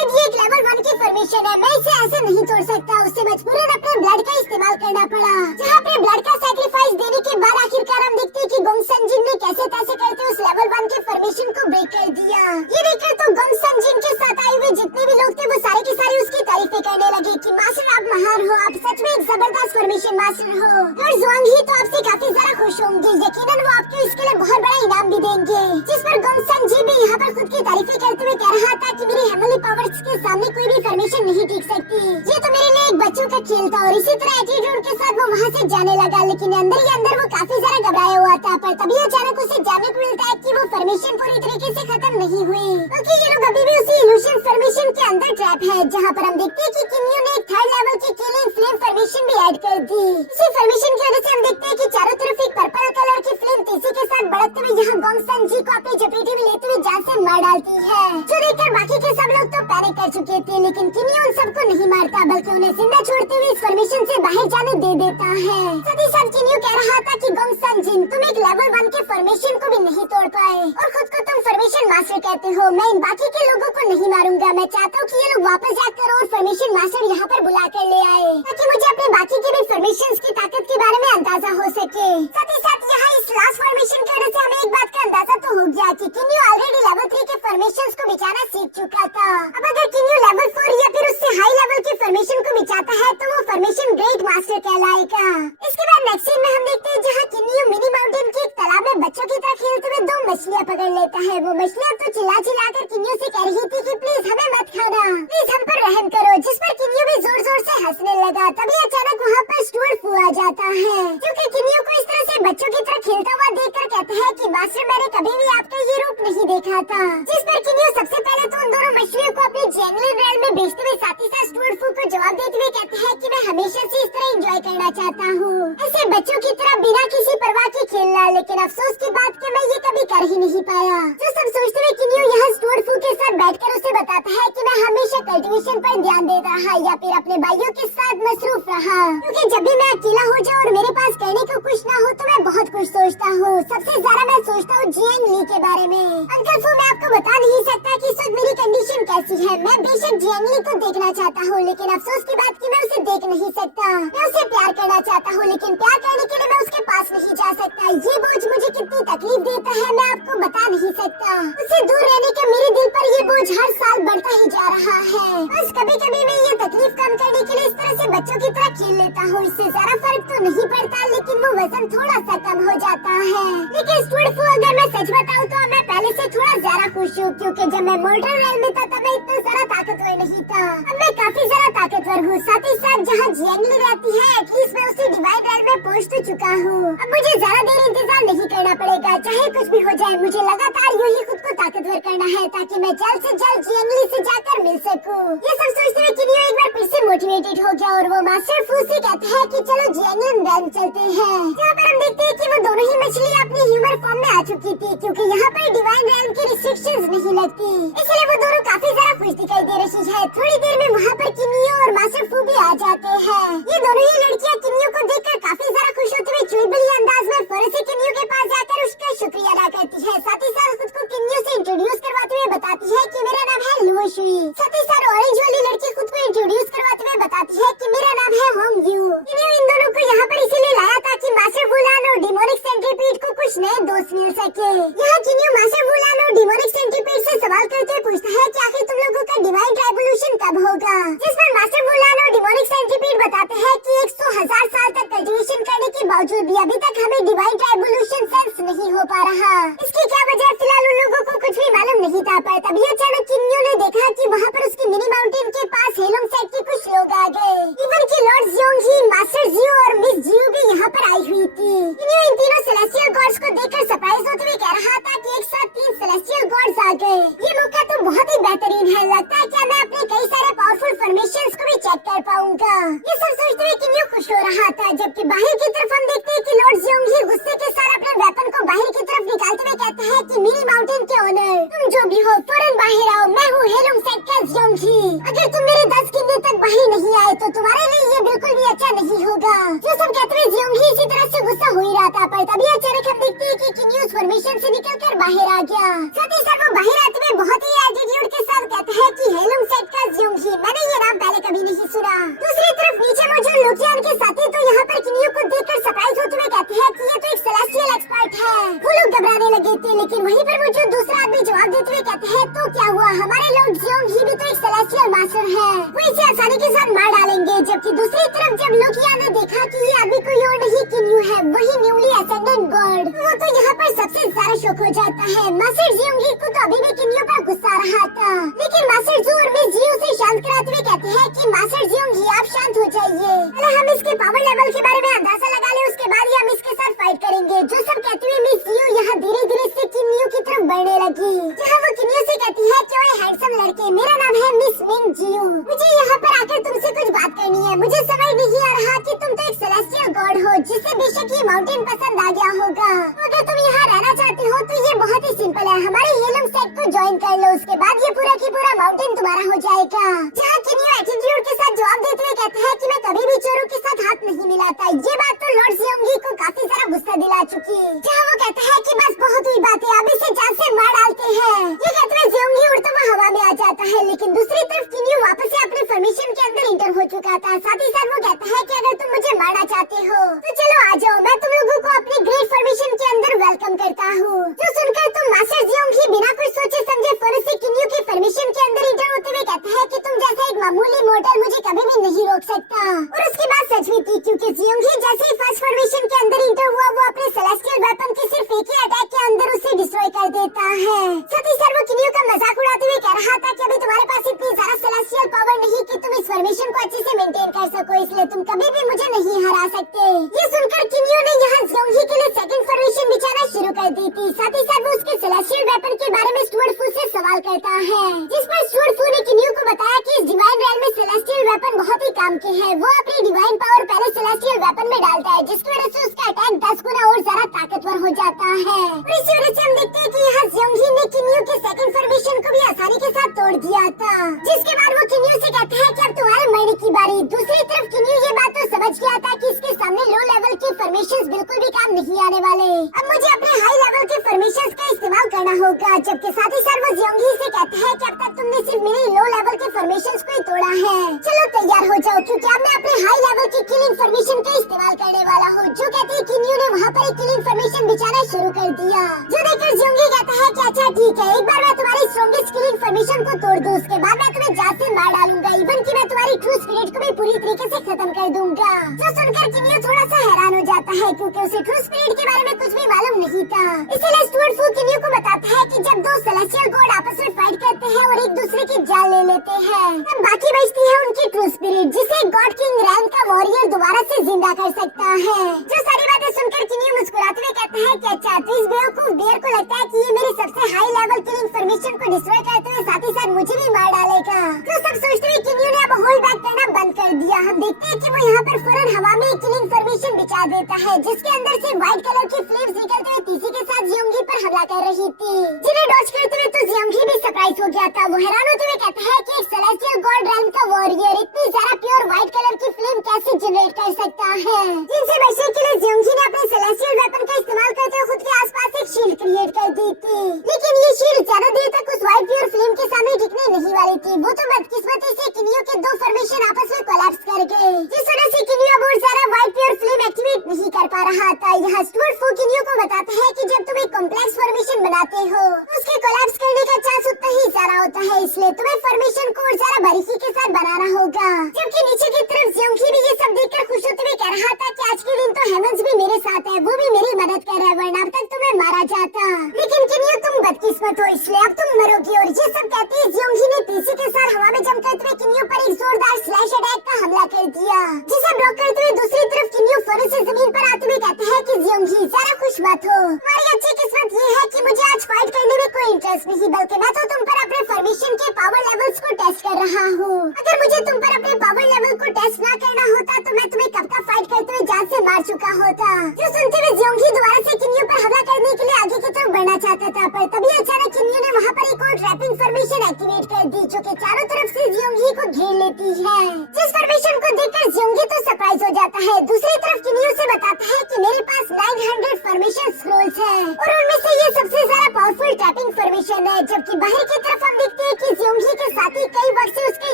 शायद ये एक लेवल 1 की फॉर्मेशन है, मैं इसे ऐसे नहीं तोड़ सकता। उससे मजबूरन अपने ब्लड का इस्तेमाल करना पड़ा, जहाँ अपने ब्लड का सैक्रिफाइस देने के बाद आखिरकार हम देखते हैं कि गोंग संजिन ने कैसे तैसे करते उस लेवल 1 के फॉर्मेशन को ब्रेक कर दिया। ये देखकर तो गोंग संजिन के साथ आए हुए जितने भी लोग थे वो सारे के सारे उसकी तारीफें करने लगे कि मास्टर आप महान हो, आप सच में एक जबरदस्त फॉर्मेशन मास्टर हो। लॉर्ड ज़ुआंग ही तो आपसे काफी ज्यादा खुश होंगे, यकीनन वो आपको इसके लिए बहुत बड़ा इनाम भी देंगे। जिस पर गोंग संजिन भी यहाँ पर खुद की तारीफें करते हुए कह रहा था कि मेरी हेमली पावर्स के सामने कोई भी फॉर्मेशन नहीं टिक सकती। ये तो मेरे लिए एक बच्चों का खेल था। और इसी तरह एटीट्यूड के साथ वो वहाँ से जाने लगा, लेकिन अंदर ही अंदर वो काफी ज्यादा घबराया हुआ था। पर तभी अचानक उसे जानने को मिलता है कि वो फॉर्मेशन पूरी तरीके से खत्म नहीं हुई, बल्कि ये लोग अभी भी उसी इल्यूशन फॉर्मेशन के अंदर ट्रैप है, जहाँ पर हम देखते हैं कि किन्यू ने एक थर्ड लेवल की किलिंग फ्लेम फॉर्मेशन भी ऐड कर दी। इसी फॉर्मेशन की वजह से हम देखते हैं कि चारों तरफ एक पर्पल कलर की फ्लेम तेजी के साथ बढ़ते हुए यहाँ गोंग संजी को अपनी चपेटे में लेते हुए जान से मार डालती है, जो देखकर बाकी के सब लोग तो पैनिक कर चुके थे। लेकिन किन्यू उन सबको नहीं मारता, बल्कि उन्हें जिंदा छोड़ते हुए इस फॉर्मेशन से बाहर जाने दे देता है। साथ ही साथ किन्यू कह रहा था कि गोंग संजिन तुम एक लेवल 1 के फॉर्मेशन को भी नहीं तोड़ पाए और खुद को तुम फॉर्मेशन मास्टर कहते हो। मैं इन बाकी के लोगों को नहीं मारूंगा, मैं चाहता हूँ कि ये लोग वापस जाकर और फॉर्मेशन मास्टर यहाँ पर बुला कर ले आए, ताकि मुझे अपने बाकी के भी फॉर्मेशंस की ताकत के बारे में अंदाजा हो सके। साथ ही साथ यहाँ इस लास्ट फॉर्मेशन की वजह से हमें एक बात का अंदाजा तो हो गया कि किन्यू ऑलरेडी लेवल 3 के फॉर्मेशंस को बिछाना सीख चुका था। अब अगर किन्यू लेवल 4 या फिर उससे हाई लेवल के फॉर्मेशन को बिछाता है तो वो फॉर्मेशन ग्रेट मास्टर कहलाएगा। इसके बाद नेक्स्ट सीन में हम देखते हैं जहाँ किन्यू मिनी माउंटेन के एक तालाब में बच्चों की तरह खेलते हुए 2 मछलियाँ पकड़ लेता है। वो मछलियाँ तो चिल्ला चिल्ला कर किन्यू से कह रही थी कि प्लीज हमें मत खाना, प्लीज हम पर रहम करो, जिस पर किन्यू भी जोर जोर से हंसने लगा। तभी अचानक वहाँ पर स्टुअर्ट फू आ जाता है, क्योंकि किन्यू को इस तरह से बच्चों की तरह खेलता हुआ देखकर कहता है कि मास्टर मैंने कभी भी आपका ये रूप नहीं देखा था। जिस पर किन्यू सबसे पहले तो उन दोनों मछलियों को अपनी जंगली रेल में बेचते हुए साथ ही साथ स्टुअर्ट फू को जवाब देते हुए कहता है कि मैं हमेशा से इस तरह एंजॉय करना चाहता हूँ, ऐसे बच्चों की तरह बिना किसी परवाह के खेलना। लेकिन अफसोस की बात कि मैं ये कभी कर ही नहीं पाया। जो सब सोचते हुए किन्यू यहाँ स्टुअर्ट फू के साथ बैठकर उसे बताता है कि मैं हमेशा कल्टीवेशन पर ध्यान देता रहा या फिर अपने भाइयों के साथ मसरूफ रहा, क्योंकि जब भी मैं अकेला हो जाऊँ और मेरे पास कहने को कुछ ना हो तो मैं बहुत कुछ सोचता हूँ। सबसे ज्यादा मैं सोचता हूँ जियांग ली के बारे में। अंकल फू, मैं आपको बता नहीं सकता कि इस वक्त मेरी कंडीशन कैसी है। मैं बेशक जियांग ली को देखना चाहता हूँ, लेकिन अफसोस की बात कि मैं उसे देख नहीं सकता। मैं उसे प्यार करना चाहता हूँ, लेकिन प्यार करने के लिए मैं उसके पास नहीं जा सकता। ये बोझ मुझे कितनी तकलीफ देता है मैं आपको बता नहीं सकता। उससे दूर रहने का मेरे दिल पर ये बोझ हर साल बढ़ता ही जा रहा है। बस कभी कभी मैं ये तकलीफ कम करने के लिए इस तरह से बच्चों की तरह खेल लेता हूँ। इससे ज्यादा फर्क तो नहीं पड़ता, लेकिन वो वजन थोड़ा सा कम हो जाता है। लेकिन स्टुअर्ट फू, अगर मैं सच बताऊँ तो मैं पहले से थोड़ा ज्यादा खुश हूँ, क्योंकि जब मैं मोल्टन रेल में था तब मैं इतना ज्यादा ताकतवर नहीं था। अब मैं काफी ज्यादा ताकतवर हूँ। साथ ही साथ जहाँ जियांगली रहती है एटलीस्ट मैं उसी डिवाइन रेल में पहुँच तो चुका हूँ। अब मुझे ज्यादा देर इंतजार नहीं करना पड़ेगा, चाहे कुछ भी हो जाए। मुझे लगातार यूं ही खुद को ताकतवर करना है ताकि मैं जल्द से जल्द जियांगली से जाकर मिल सकूं। ये सब सोचते हुए किन्यू एक बार फिर से मोटिवेटेड हो गया और वो मास्टर फू से कहता है कि चलो जियांगलिन रैन चलते हैं। यहाँ पर हम देखते हैं कि वो दोनों ही मछलियाँ अपनी ह्यूमन फॉर्म में आ चुकी थी, क्योंकि यहाँ पर डिवाइन रैन की रिस्ट्रिक्शंस नहीं लगती, इसलिए वो दोनों काफी ज्यादा खुश दिखाई दे रही है। थोड़ी देर में वहाँ पर किन्यू और मास्टर फू भी आ जाते हैं। ये दोनों ही लड़कियाँ किन्यू को देखकर काफी ज्यादा खुश होते हुए चुलबुली अंदाज में फौरन से किन्यू के पास जाकर उसका शुक्रिया अदा करती है। साथ ही साथ खुद को किन्यू से इंट्रोड्यूस करवाते हुए बताती है कि मेरा नाम है लुओ शुई। साथ ही साथ ऑरेंज वाली लड़की खुद को इंट्रोड्यूस करवाते हुए बताती है कि मेरा नाम है होंग यू। किन्यू इन दोनों को यहाँ पर इसीलिए लाया ताकि मास्टर वुलान और डिमोनिक सेंट्रीपीड को कुछ नए दोस्त मिल सके। यहाँ किन्यू मास्टर वुलान और डिमोनिक सेंट्रीपीड से सवाल करते हुए पूछता है कि आखिर तुम लोगों का डिवाइन ट्राइबोल्यूशन कब होगा, जिस पर मास्टर वुलान और डिमोनिक सेंट्रीपीड बताते हैं कि 100,000 साल तक कल्टीवेशन करने के बावजूद भी अभी तक हमें डिवाइन ट्राइबोल्यूशन सेंस नहीं हो पा रहा। इसकी क्या वजह फिलहाल उन लोगों को कुछ भी मालूम नहीं था। पर तभी अचानक किन्यू ने देखा कि वहाँ पर उसकी मिनी माउंटेन के पास हेलोंग साइड के कुछ लोग आ गए। इवन की लॉर्ड ज़ियोंग ही, मास्टर जियो और मिस जियो भी यहाँ पर आई हुई थी। किन्यू इन तीनों सेलेस्टियल गॉड्स को देखकर सरप्राइज होते हुए कह रहा था कि एक साथ 3 सेलेस्टियल गॉड्स आ गए। ये मौका तो बहुत ही बेहतरीन है। लगता है क्या मैं अपने कई सारे पावरफुल फॉर्मेशंस को भी चेक कर पाऊंगा। ये सब सोचते हुए किन्यू खुश हो रहा था, जबकि बाहर की तरफ हम देखते हैं कि लॉर्ड ज़ियोंग ही गुस्से के साथ अपने वेपन को बाहर की तरफ निकालते हुए कहता है कि मिनी माउंटेन के ओनर, तुम जो भी हो फौरन बाहर आओ। मैं हूँ हेलोंग साइड का ज़ियोंग ही। अगर तुम मेरे 10 किले तक बाहर नहीं आए तो तुम्हारे लिए ये बिल्कुल भी अच्छा नहीं होगा। जो सब कहते हुए ज़ियोंग ही इसी तरह से गुस्सा हो ही रहा था। पर तभी अचानक हम देखते हैं कि किन्यू फॉर्मेशन से निकलकर बाहर आ गया। साथ ही साथ वो बाहर आते हुए बहुत ही एटीट्यूड के साथ कहता है कि हेलोंग साइड का जियोंगी, मैंने ये नाम पहले कभी नहीं सुना। दूसरी तरफ नीचे मौजूद लुकियान के साथी तो यहाँ पर किन्यू को देखकर सरप्राइज होते हुए कहते हैं कि ये तो एक सेलेस्टियल एक्सपर्ट है। वो लोग घबराने लगे थे, लेकिन वहीं पर मौजूद दूसरा आदमी जवाब देते हुए कहते हैं तो क्या हुआ, हमारे लॉर्ड जियोंगी भी तो एक सेलेस्टियल मास्टर है, वो इसे आसानी के साथ मार डालेंगे। जबकि दूसरी तरफ जब लुकिया ने देखा कि ये आदमी कोई और नहीं किन्यू है, वही न्यूली असेंडेंट गॉड, वो तो यहाँ पर सबसे ज्यादा शौक हो जाता है। मास्टर जियोंगी को तो अभी भी किन्यू पर गुस्सा आ रहा था, लेकिन मास्टर जू और मिस जियो से शांत कराते हुए कहते हैं कि मास्टर जियोंगी आप शांत हो जाइए, पहले हम इसके पावर लेवल के बारे में अंदाजा लगा ले, उसके बाद ही हम इसके साथ फाइट करेंगे। जो सब कहते हुए मिस जियो यहाँ धीरे धीरे से किन्यू की तरफ बढ़ने लगी, जहाँ वो किन्यू से कहती है कि ओए हैंडसम लड़के, मेरा नाम है मिस मिंग जियो, मुझे यहाँ पर आकर तुमसे कुछ बात करनी है। मुझे समझ नहीं आ रहा कि तुम तो एक सेलेस्टियल गॉड हो, जिसे बेशक ये माउंटेन पसंद आ गया होगा, अगर तुम यहाँ रहना चाहते हो तो ये बहुत ही सिंपल है, हमारे हेलम सेट को ज्वाइन कर लो, उसके बाद ये पूरा की पूरा माउंटेन तुम्हारा हो जाएगा। जहाँ किन्यू एटीट्यूड के साथ जवाब देते हुए कहता है कि मैं कभी भी चोरों के साथ हाथ नहीं मिलाता। ये बात तो लॉर्ड जियोंगी को काफी सारा गुस्सा दिला चुकी, जहाँ वो कहता है कि बस बहुत हुई बातें, अब इसे जान से मार डालते हैं। ये कहते हुए जियोंगी उड़ता हुआ हवा में आ जाता है, लेकिन दूसरी तरफ किन्यू वापस से अपने फॉर्मेशन के अंदर इंटर हो चुका था। साथ ही साथ वो कहता है कि अगर तुम मुझे मारना चाहते हो तो चलो आ जाओ, मैं तुम लोगों को अपनी ग्रेट फॉर्मेशन के अंदर वेलकम करता हूँ। जो सुनकर तुम मास्टर जियोंगी बिना कुछ सोचे समझे फौरन से किन्यू की फॉर्मेशन के अंदर इंटर होते हुए कहता है कि तुम जैसा एक मामूली मोर्टल मुझे कभी भी नहीं रोक सकता। और उसकी बात सच भी थी, क्योंकि जियोंगी जैसे ही फर्स्ट फॉर्मेशन के अंदर इंटर हुआ, वो अपने सेलेस्टियल वेपन के सिर्फ एक ही अटैक के अंदर उसे डिस्ट्रॉय कर देता है। साथ ही साथ वो किन्यू का मजाक उड़ाते हुए कह रहा था कि अभी तुम्हारे पास इतनी ज्यादा सेलेस्टियल पावर नहीं कि तुम इस फॉर्मेशन को अच्छे से मेंटेन कर सको, इसलिए तुम कभी भी मुझे नहीं हरा सकते। ये सुनकर किन्यू ने यहाँ जियोंगी के लिए सेकंड फॉर्मेशन बिछाना शुरू कर दी थी। साथ ही साथ वो उसके सेलेस्टियल वेपन के बारे में स्टुअर्ट फू से सवाल करता है, जिस पर स्टुअर्ट फू ने किन्यू को बताया कि इस डिवाइन रेल में सेलेस्टियल वेपन बहुत ही काम के हैं। वो अपनी डिवाइन पावर पहले सेलेस्टियल वेपन में डालता है, जिसकी वजह से उसका अटैक 10 गुना और ज्यादा ताकतवर हो जाता है। और इसी वजह से हम देखते हैं कि यहाँ जियोंगी ने किन्यू के सेकंड फॉर्मेशन को भी आसानी के साथ तोड़ दिया था, जिसके बाद वो किन्यू से कहता है कि अब तुम्हारे मरने की बारी। दूसरी तरफ किन्यू ये बात तो समझ गया था कि इसके सामने लो लेवल के फॉर्मेशंस बिल्कुल भी काम नहीं आने वाले, अब मुझे अपने हाई लेवल के फॉर्मेशंस का इस्तेमाल करना होगा। जबकि साथ ही साथ वो जियोंगी से कहता है कि अब तक तुमने सिर्फ मेरे लो लेवल के फॉर्मेशंस को ही तोड़ा है, चलो तैयार हो जाओ, क्योंकि अब मैं अपने हाई लेवल की किलिंग फॉर्मेशन का इस्तेमाल करने वाला हूँ। जो कहते हैं किन्यू ने वहाँ पर एक किलिंग फॉर्मेशन बिछाना शुरू कर दिया, जो देखकर जियोंगी कहता है कि अच्छा ठीक है, एक बार मैं तुम्हारी स्ट्रॉन्गेस्ट किलिंग फॉर्मेशन को तोड़ दूं, उसके बाद मैं तुम्हें जान से मार डालूंगा, इवन कि मैं तुम्हारी ट्रू स्पिरिट को भी पूरी तरीके से खत्म कर दूंगा। जो सुनकर किन्यू थोड़ा सा हैरान हो जाता है, क्योंकि उसे ट्रू स्पिरिट के बारे में कुछ भी मालूम नहीं था। इसीलिए स्टुअर्ट फू किन्यू को बताता है कि जब दो सेलेस्टियल गॉड आपस में फाइट करते हैं और एक दूसरे की जान ले लेते हैं, तब बाकी बचती है उनकी ट्रू स्पिरिट, जिसे गॉड किंग रैंक का वॉरियर दोबारा से जिंदा कर सकता है। जो सारी बातें सुनकर किन्यू मुस्कुराते हुए कहता है कि अच्छा, तो इस बेवकूफ बेयर को लगता है कि ये मेरी सबसे हाई लेवल किलिंग फॉर्मेशन को डिस्ट्रॉय करते हुए साथ ही साथ मुझे भी मार डालेगा। तो सब सोचते हुए किन्यू ने अब होल्ड बैक करना बंद कर दिया। हम देखते हैं कि वो यहाँ पर फौरन हवा में किलिंग फॉर्मेशन बिछा देता है, जिसके अंदर से व्हाइट कलर की फ्लेम्स निकलते हुए तीसी के साथ जियोंगी पर हमला कर रही थी, जिन्हें डॉज करते हुए तो जियोंगी भी सरप्राइज हो गया था। वो हैरान होते हुए कहता है कि एक सेलेस्टियल गॉड रैंक का वॉरियर इतनी सारा प्योर व्हाइट कलर की फ्लेम कैसे जनरेट कर सकता है। जिनसे बचने के लिए जियोंगी ने अपने सेलेस्टियल वेपन का इस्तेमाल करते हुए खुद के आसपास एक शील्ड क्रिएट कर दी थी, लेकिन ये शील्ड ज्यादा देर तक उस व्हाइट प्योर फ्लेम के सामने टिकने नहीं वाली थी। वो तो बदकिस्मती से किन्यू के दो फॉर्मेशन आपस में कोलैप्स कर गए, जिस वजह से किन्यू अब और ज्यादा व्हाइट प्योर फ्लेम एक्टिवेट नहीं कर पा रहा था। यहाँ स्टुअर्ट फू किन्यू को बताता है कि जब तुम एक कॉम्प्लेक्स फॉर्मेशन बनाते हो, उसके कोलैप्स करने का चांस उतना ही ज्यादा होता है, इसलिए तुम्हें फॉर्मेशन को और ज्यादा बारीकी के साथ बनाना होगा। जबकि नीचे की तरफ जियोंगी भी ये सब देखकर खुश होते हुए कह रहा था कि आज के दिन तो हेमंस भी मेरे साथ है, वो भी मेरी मदद कर रहा है, वरना अब तक तुम्हें मारा जाता। लेकिन किन्यू तुम बदकिस्मत हो, इसलिए अब तुम मरोगी। और ये सब कहते ही जियोंगी ने तीसी के साथ हवा में जंप करते हुए किन्यू पर एक जोरदार स्लैश अटैक का हमला कर दिया, जिसे ब्लॉक करते हुए दूसरी तरफ किन्यू फौरन से जमीन पर आते हुए कहता है कि जियोंगी जरा खुश मत हो, तुम्हारी अच्छी किस्मत ये है कि मुझे आज फाइट करने में कोई इंटरेस्ट नहीं, बल्कि मैं तो तुम पर अपने फॉर्मेशन के पावर लेवल्स को टेस्ट कर रहा हूँ। अगर मुझे तुम पर अपने पावर लेवल को टेस्ट ना करना होता तो मैं तुम्हें कब का फाइट करते हुए जान से मार चुका होता। जो सुनते हुए जियोंगी दोबारा से किन्यू पर हमला करने के लिए आगे की तरफ बढ़ना चाहता था, पर तभी अचानक किन्यू ने वहाँ पर एक और ट्रैपिंग फॉर्मेशन एक्टिवेट कर दी, जो कि चारों तरफ से जियोंगी को को घेर लेती है। जिस फॉर्मेशन को देखकर जियोंगी तो सरप्राइज हो जाता है। दूसरी तरफ किन्यू से बताता है कि मेरे पास 900 फॉर्मेशन स्क्रॉल्स है और उनमें से ये सबसे ज्यादा पावरफुल टैपिंग फॉर्मेशन है। जबकि बाहर की तरफ हम देखते हैं कि जियोंगी के साथी कई वक्त से उसका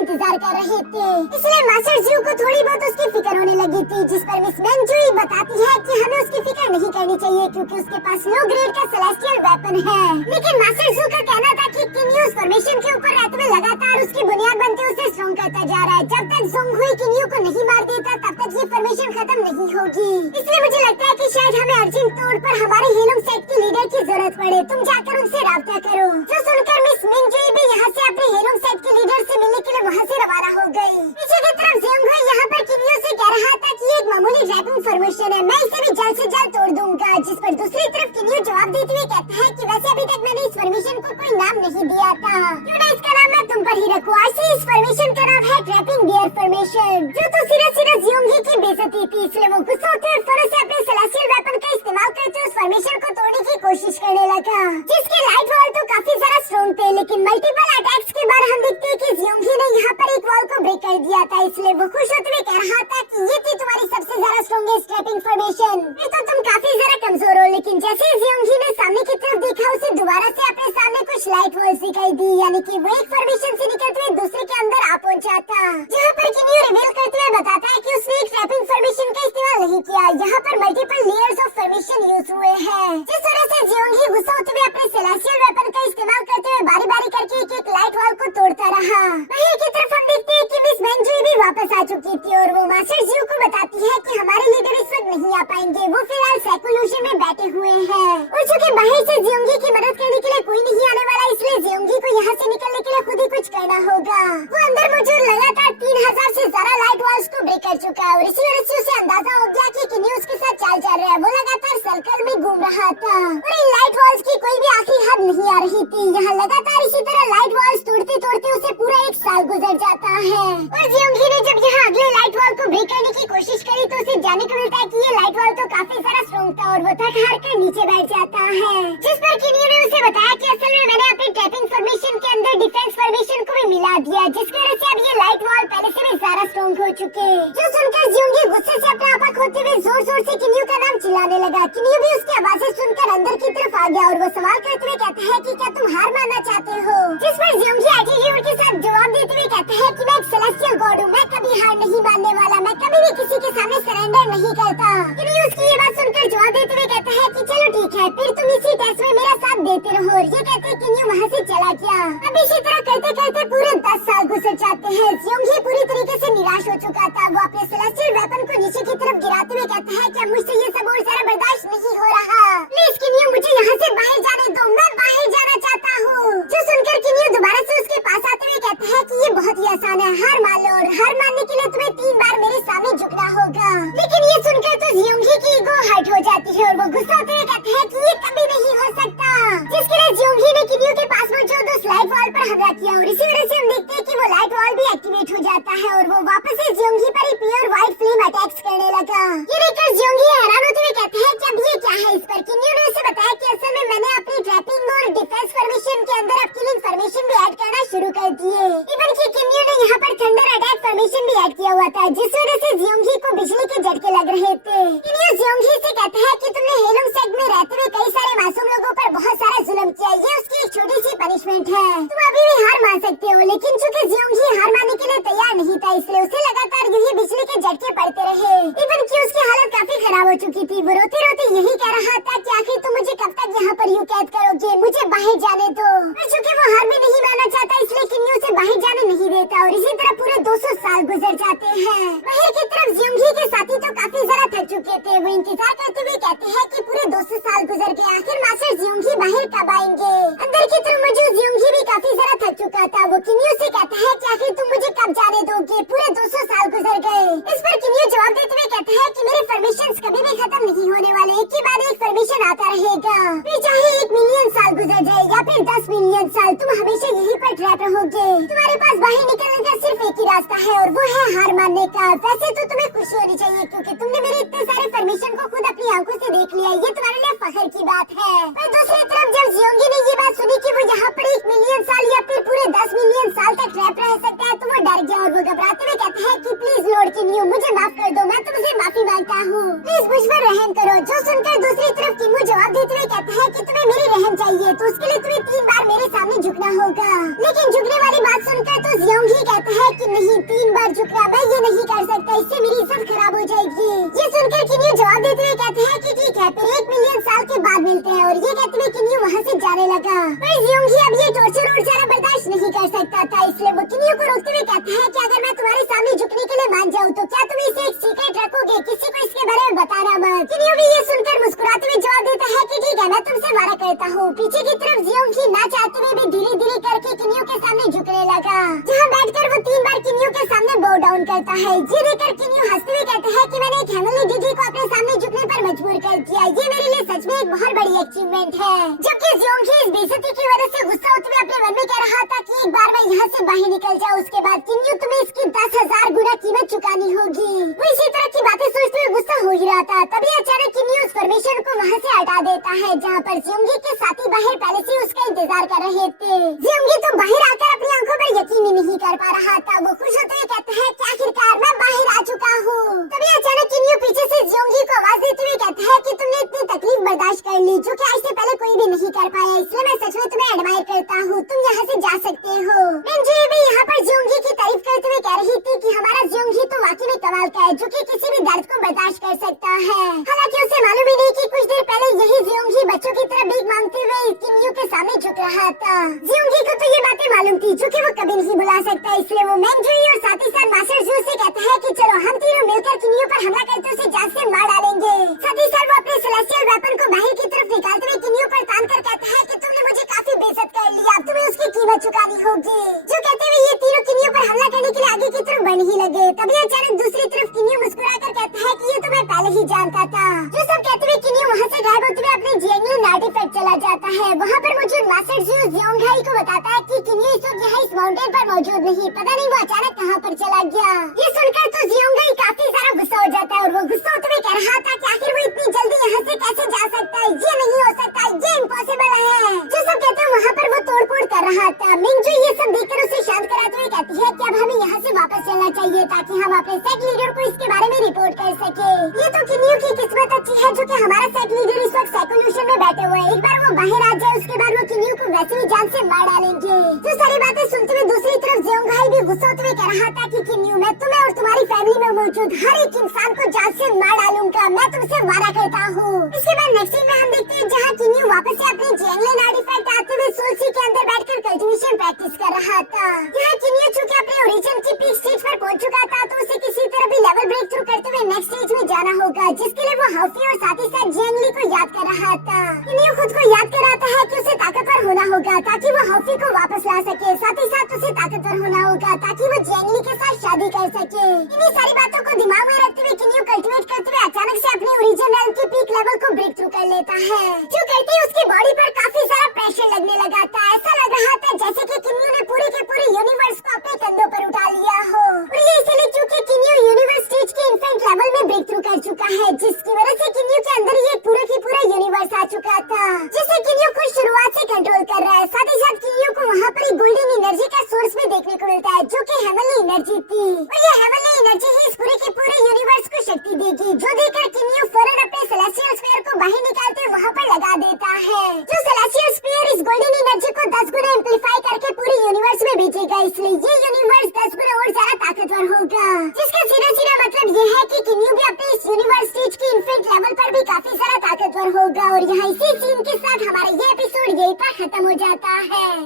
इंतजार कर रहे थे, इसलिए मास्टर जियो को थोड़ी बहुत उसकी फिक्र होने लगी थी। जिस पर मिस मेंजुई बताती है कि हमें उसकी फिक्र नहीं करनी चाहिए क्योंकि उसके पास लो ग्रेड का सेलेस्टियल वेपन है। लेकिन मास्टर जियो का कहना था कि किन्यू फॉर्मेशन के ऊपर रहते हुए लगातार उसकी बुनियाद बनते उसे स्ट्रॉन्ग करता जा रहा है। जब तक जोंगहुई किन्यू को नहीं मार देता तब तक ये फॉर्मेशन खत्म नहीं होगी। इसलिए मुझे लगता है कि शायद हमें अर्जेंट तौर पर हमारे हेलोंग सेट की लीडर की जरूरत पड़े। तुम जाकर उनसे राब्ता करो। जो सुनकर मिस मिंगजुई भी यहाँ से अपने हेलोंग सेट के लीडर से मिलने के लिए वहाँ से रवाना हो गई। पीछे की तरफ जोंगहुई यहाँ पर किन्यू से कह रहा था कि ये एक मामूली रैपिंग फॉर्मेशन है, मैं इसे भी जल्द से जल्द तोड़ दूंगा। जिस पर दूसरी तरफ किन्यू जवाब देते हुए कहता है कि वैसे अभी तक मैंने इस फॉर्मेशन को कोई नाम नहीं दिया था, क्यों ना इसका नाम मैं तुम पर ही रखूं। ऐसे इस फॉर्मेशन का नाम है ट्रैपिंग बियर फॉर्मेशन। जो तो सीधा जियोंगी की बेइज्जती थी, इसलिए वो गुस्सा होते हुए फौरन से अपने सेलेस्टियल वेपन का इस्तेमाल करते उस फॉर्मेशन को तोड़ने की कोशिश करने लगा। जिसके लाइट वॉल तो काफी ज्यादा स्ट्रॉन्ग थे, लेकिन मल्टीपल अटैक्स के बाद हम देखते हैं कि जियोंगी ने यहाँ पर एक वॉल को ब्रेक कर दिया था। इसलिए वो खुश होते हुए कह रहा था कि ये थी तुम्हारी सबसे ज्यादा स्ट्रॉन्गेस्ट ट्रैपिंग फॉर्मेशन। ये तो तुम काफी ज्यादा कमजोर हो। लेकिन जैसे ही जियोंगी ने सामने की तरफ देखा, उसे दोबारा से अपने सामने कुछ लाइट वॉल्स दिखाई दी, यानी कि वो एक फॉर्मेशन से निकलते हुए दूसरे के अंदर आ पहुंचा था। जहाँ पर किन्यू रिवील करते हुए बताता है कि उसने एक ट्रैपिंग फॉर्मेशन का इस्तेमाल नहीं किया, यहाँ पर multiple layers of formation use हुए हैं। जिस तरह से जियोंगी गुस्सा होते हुए अपने सेलेस्टियल वेपन का इस्तेमाल करते हुए बारी बारी करके एक लाइट वॉल को तोड़ता रहा। बाहर की तरफ हम देखते हैं कि मिस मेंजुई भी वापस आ चुकी थी और वो मास्टर जियो को बताती है कि हमारे लीडर इस वक्त नहीं आ पाएंगे, वो फिलहाल सैकुलेशन में बैठे हुए हैं। और चूँकि बाहर से जियोंगी की मदद करने के लिए कोई नहीं आने वाला, इसलिए जियोंगी को यहाँ से निकलने के लिए खुद ही कुछ करना होगा। वो अंदर मौजूद लगातार 3000 से ज्यादा लाइट वॉल्स को ब्रेक कर चुका है और इसी वजह से उसे अंदाजा हो गया कि किन्यू उसके साथ चाल चल रहा है। वो लगातार सर्कल में घूम रहा था और इन लाइट वॉल्स की कोई भी आखिरी हद नहीं आ रही थी। यहाँ लगातार इसी तरह लाइट वॉल्स तोड़ते तोड़ते उसे पूरा 1 साल गुजर जाता है। और जियोंगी ने जब यहाँ अगले लाइट वॉल को ब्रेक करने की कोशिश करी तो उसे जानने को मिलता है कि ये लाइट वॉल तो काफी सारा स्ट्रॉन्ग था और वो थक हार कर नीचे बैठ जाता है। जिस पर किन्यू ने उसे बताया कि असल में मैंने अपनी टैपिंग फॉर्मेशन के अंदर डिफेंस फॉर्मेशन को भी मिला दिया, जिसकी वजह से अब ये लाइट वॉल पहले से भी ज्यादा स्ट्रॉन्ग हो चुके। जो सुनकर जियोंगी गुस्से से अपना आपा खोते हुए जोर जोर से किन्यू का नाम चिल्लाने लगा। किन्यू भी उसकी आवाजें सुनकर अंदर की तरफ आ गया और वो सवाल करते हुए कहता है कि क्या तुम हार मानना चाहते हो। जिस पर जियोंगी एटीट्यूड के साथ जवाब देते हुए कहता है कि मैं एक सेलेस्टियल गॉड हूँ, मैं कभी हार नहीं मानने वाला, मैं कभी भी किसी के सामने सरेंडर नहीं करता। किन्यू उसकी ये बात सुनकर जवाब देते हुए कहता है कि चलो ठीक है, फिर तुम इसी टेस्ट में मेरा साथ देते रहो। और ये कहते किन्यू वहाँ से चला गया। अब इसी तरह करते करते पूरे 10 साल गुजर जाते हैं। जियोंगी पूरी तरीके से निराश हो चुका था। वो अपने सेलेस्टियल वेपन को नीचे की तरफ गिराते हुए कहता है कि मुझसे ये सब और सारा बर्दाश्त नहीं हो रहा, प्लीज किन्यू मुझे यहाँ से बाहर जाने दो, मैं बाहर जाना चाहता हूँ। जो सुनकर किन्यू दोबारा से उसके पास आते हुए कहता है कि ये बहुत ही आसान है, हार मान लो और हार मानने के लिए तुम्हें 3 बार मेरे सामने झुकना होगा। लेकिन ये सुनकर तो जियोंगी की ईगो हर्ट हो जाती है और वो गुस्सा होते हुए कहता है कि ये कभी नहीं हो सकता। जिसके लिए जियोंगी ने किन्यू के पास मौजूद उस लाइट वॉल पर हमला किया और इसी वजह से हम देखते हैं कि वो लाइट वॉल भी एक्टिवेट हो जाता है और वो वापस से जियोंगी पर ही प्योर व्हाइट फ्लेम अटैक्स करने लगा। ये देखकर जियोंगी हैरान होते हुए कहता है कि अब ये क्या है। इस पर किन्यू ने उसे बताया कि असल में मैंने अपनी ट्रैपिंग और डिफेंस फॉर्मेशन के अंदर अब किलिंग फॉर्मेशन भी ऐड करना शुरू कर दिए। इवन कि किन्यू ने यहाँ पर थंडर अटैक फॉर्मेशन भी ऐड किया हुआ था, जिस वजह से जियोंगी को बिजली के झटके लग रहे थे। किन्यू जियोंगी से कहता है कि तुमने हेलोंग सेट में रहते हुए कई सारे मासूम लोगों पर बहुत सारा जुल्म किया, ये उसकी एक छोटी सी पनिशमेंट है, तुम अभी भी हार मान सकते हो। लेकिन चूँकि जियोंगी हार मानने के लिए तैयार नहीं था, इसलिए उसे लगातार यही बिजली के झटके पड़ते रहे। इवन कि उसकी हालत काफी खराब हो चुकी थी। वो रोते रोते यही कह रहा था कि आखिर तुम मुझे कब तक यहाँ पर यूं कैद करोगे, मुझे बाहर जाने दो। और चूँकि वो हार भी नहीं मानना चाहता, इसलिए किन्यू उसे बाहर जाने नहीं देता और इसी तरह पूरे 200 साल गुजर जाते हैं। बाहर की तरफ जियोंगी के साथी तो काफी ज्यादा थक चुके थे। वो इंतजार करते हुए कहते हैं कि पूरे 200 साल गुजर गए, आखिर मास्टर जियोंगी बाहर कब आएंगे। अंदर की तरफ मौजूद जियोंगी भी काफी ज्यादा थक चुका था। वो किन्यू से कहता है कि आखिर तुम मुझे कब जाने दोगे, पूरे 200 साल गुजर गए। इस पर किन्यू जवाब देते हुए कहता है कि मेरे फॉर्मेशंस कभी भी खत्म नहीं होने वाले, एक के बाद एक फॉर्मेशन आता रहेगा। फिर चाहे 1 मिलियन साल गुजर जाए या फिर 10 मिलियन साल, तुम हमेशा यहीं पर ट्रैप रहोगे। तुम्हारे पास बाहर निकलने का सिर्फ एक ही रास्ता है और वो है हार मानने का। वैसे तो तुम्हें खुशी होनी चाहिए क्योंकि तुमने मेरे इतने सारे फॉर्मेशन को खुद अपनी आंखों से देख लिया, ये तुम्हारे लिए फख्र की बात है। पर दूसरी तरफ जब जियोंगी ने ये बात सुनी कि वो यहाँ पर 1 मिलियन साल या फिर पूरे 10 मिलियन साल तक ट्रैप रह सकता है, तो वो डर गया और वो घबराते हुए कहता है कि प्लीज लॉर्ड किन्यू मुझे माफ कर दो, मैं तुमसे माफी मांगता हूँ, प्लीज मुझ पर रहम करो। जो सुनकर दूसरी तरफ किन्यू जवाब देते हुए कहता है कि तुम्हें मेरी रहम चाहिए तो उसके लिए तुम्हें 3 बार मेरे सामने झुकना होगा। लेकिन झुकने वाली बात सुनकर तो जियोंग ही कहता है कि नहीं, 3 बार झुकना मैं ये नहीं कर सकता, इससे मेरी इज्जत खराब हो जाएगी। ये सुनकर किन्यू जवाब देते हुए कहते हैं कि ठीक है, फिर 1 मिलियन साल के बाद मिलते हैं। और ये कहते हुए किन्यू वहाँ से जाने लगा। पर जियोंग ही अब ये टॉर्चर और ज़्यादा बर्दाश्त नहीं कर सकता था, इसलिए वो किन्यू को रोकते हुए कहता है कि अगर मैं तुम्हारे सामने झुकने के लिए मान जाऊँ तो क्या तुम इसे एक सीक्रेट रखोगे, किसी को इसके बारे में बताना मत। किन्यू भी ये सुनकर मुस्कुराते हुए जवाब देता है कि ठीक है, मैं तुमसे वादा करता हूँ। पीछे की तरफ जियोंग ही ना चाहते हुए भी धीरे धीरे करके किन्यू के सामने झुकने लगा, जहाँ बैठकर वो 3 बार किन्यू के सामने बो डाउन करता है। ये देखकर किन्यू हंसते हुए कहता है कि मैंने एक हेमनली डीडी को अपने सामने झुकने पर मजबूर कर दिया, ये मेरे लिए सच में एक बहुत बड़ी अचीवमेंट है। जबकि जियोंग ही इस बेइज्जती की वजह से गुस्सा होते हुए अपने मन में कह रहा था कि एक बार मैं यहाँ से बाहर निकल जाऊँ, उसके बाद किन्यू तुम्हें इसकी 10,000 गुना कीमत चुकानी होगी। वो इसी तरह की बातें सोचते हुए गुस्सा हो ही रहा था, तभी अचानक किन्यू उस फॉर्मेशन को वहाँ से हटा देता है जहाँ पर जियोंगी के साथी बाहर पहले से उसका इंतजार कर रहे थे। जियोंगी तो बाहर आकर अपनी आंखों पर यकीन ही नहीं कर पा रहा था। वो खुश होते हुए कहता है कि आखिरकार मैं बाहर आ चुका हूँ। तभी अचानक किन्यू पीछे से जियोंगी को आवाज देते हुए कहता है कि तुमने इतनी तकलीफ बर्दाश्त कर ली जो कि आज से पहले कोई भी नहीं कर पाया, इसलिए मैं सच में तुम्हें एडमायर करता हूँ, तुम यहाँ से जा सकते हो। मिनजुई भी यहाँ पर जियोंगी की तारीफ करते हुए कह रही थी कि हमारा जियोंगी तो वाकई में कमाल का है, जो कि किसी भी दर्द को बर्दाश्त कर सकता है। हालांकि उसे मालूम ही नहीं कि कुछ देर पहले यही जियोंगी बच्चों की तरह भीख मांगते हुए किन्यू के सामने झुक रहा था। जियोंगी को तो ये बातें मालूम थी जो कि वो कभी नहीं भुला सकता, इसलिए वो मिनजुई और साथ ही साथ मास्टर जू से कहता है कि चलो हम तीनों मिलकर किन्यू पर हमला करते उसे जान से मार डालेंगे। साथ ही साथ वो अपने सेलेस्टियल वेपन को बाहर की तरफ निकालते हुए किन्यू पर तान कर कहता है कि तुमने मुझे काफी बेइज्जत कर लिया, अब तुम्हें उसकी कीमत चुकानी होगी। जो कहते हुए ये तीनों किन्यू पर हमला करने के लिए आगे की तरफ बढ़ ही लगे। तभी अचानक दूसरी तरफ किन्यू मुस्कुराकर कहता है कि ये तो मैं पहले ही जानता था। जो सब कहते हुए किन्यू वहाँ से गायब होते हुए अपने जियांगलिन आर्टिफैक्ट चला जाता है। वहाँ पर मौजूद मास्टर जू जियोंगहाई को बताता है कि किन्यू इस वक्त यहाँ इस माउंटेन पर मौजूद नहीं, पता नहीं वो अचानक कहाँ पर चला गया। ये सुनकर तो जियोंगहाई काफी सारा गुस्सा हो जाता है और वो गुस्सा होते हुए कह रहा था कि आखिर वो इतनी जल्दी यहाँ से कैसे जा सकता है, ये नहीं हो सकता, ये इम्पॉसिबल है। जो सब कहते हैं वहाँ पर वो तोड़फोड़ कर रहा था। मिनजुई ये सब देखकर उसे शांत कराते हुए कहती है कि अब हमें यहाँ से वापस चलना चाहिए ताकि हम अपने सेट लीडर को इसके बारे में रिपोर्ट कर सके। ये तो किन्यू की किस्मत अच्छी है जो कि हमारा सेट लीडर इस वक्त साइकोल्यूशन में बैठे हुए हैं, एक बार वो बाहर आ जाए उसके बाद वो किन्यू को वैसे ही जान से मार डालेंगे। जो सारी बातें सुनते हुए दूसरी तरफ जियोंगहाई भी गुस्सा होते हुए कह रहा था कि किन्यू मैं तुम्हें और तुम्हारी फैमिली में मौजूद हर एक इंसान को जान से मार डालूंगा, मैं तुमसे वादा करता हूँ। इसके बाद नेक्स्ट सीन में हम देखते हैं जहाँ किन्यू वापस से अपने जियांगलिन आर्टिफैक्ट आते हुए सोल सी के अंदर बैठकर कल्टीवेशन प्रैक्टिस कर रहा था। यहाँ किन्यू चूंकि अपने ओरिजिन की पीक स्टेज पर पहुंच चुका था तो उसे किसी तरह भी लेवल ब्रेक थ्रू करते हुए नेक्स्ट स्टेज में जाना होगा, जिसके लिए वो हाउफी और साथ ही साथ जियांगली को याद कर रहा था। किन्यू खुद को याद कराता है कि उसे ताकतवर होना होगा ताकि वो हाउफी को वापस ला सके, साथ ही साथ उसे ताकतवर होना होगा ताकि वो जियांगली के साथ शादी कर सके। इन्हीं सारी बातों को दिमाग में रखते हुए किन्यू कल्टीवेट करते हुए अचानक से अपने ओरिजिन रेल्म की पीक लेवल को ब्रेक थ्रू कर लेता है। जो करते ही उसकी बॉडी पर काफी सारा प्रेशर लगने लगा था, ऐसा लग रहा था जैसे कि किन्यू ने पूरे के पूरे यूनिवर्स को अपने कंधों पर उठा लिया हो। और ये इसलिए क्योंकि किन्यू यूनिवर्स स्टेज के इन्फेंट लेवल में ब्रेक थ्रू कर चुका है, जिसकी वजह से किन्यू के अंदर ये पूरा की पूरा यूनिवर्स आ चुका था, जिसे किन्यू खुद शुरुआत से कंट्रोल कर रहा है। साथ ही साथ किन्यू को वहाँ पर एक गोल्डन एनर्जी का सोर्स भी देखने को मिलता है जो कि हेवनली एनर्जी थी। और ये हेवनली एनर्जी ही इस पूरे के पूरे यूनिवर्स को शक्ति देगी, जो देखकर किन्यू फौरन अपने सेलेस्टियल स्फीयर को बाहर निकालते वहाँ पर लगा देता है। जो सेलेस्टियल स्फीयर इस गोल्डन एनर्जी को 10 गुना एम्पलीफाई करके पूरे यूनिवर्स में भेजेगा, इसलिए ये यूनिवर्स 10 गुना और ज्यादा ताकतवर होगा, जिसके सीधे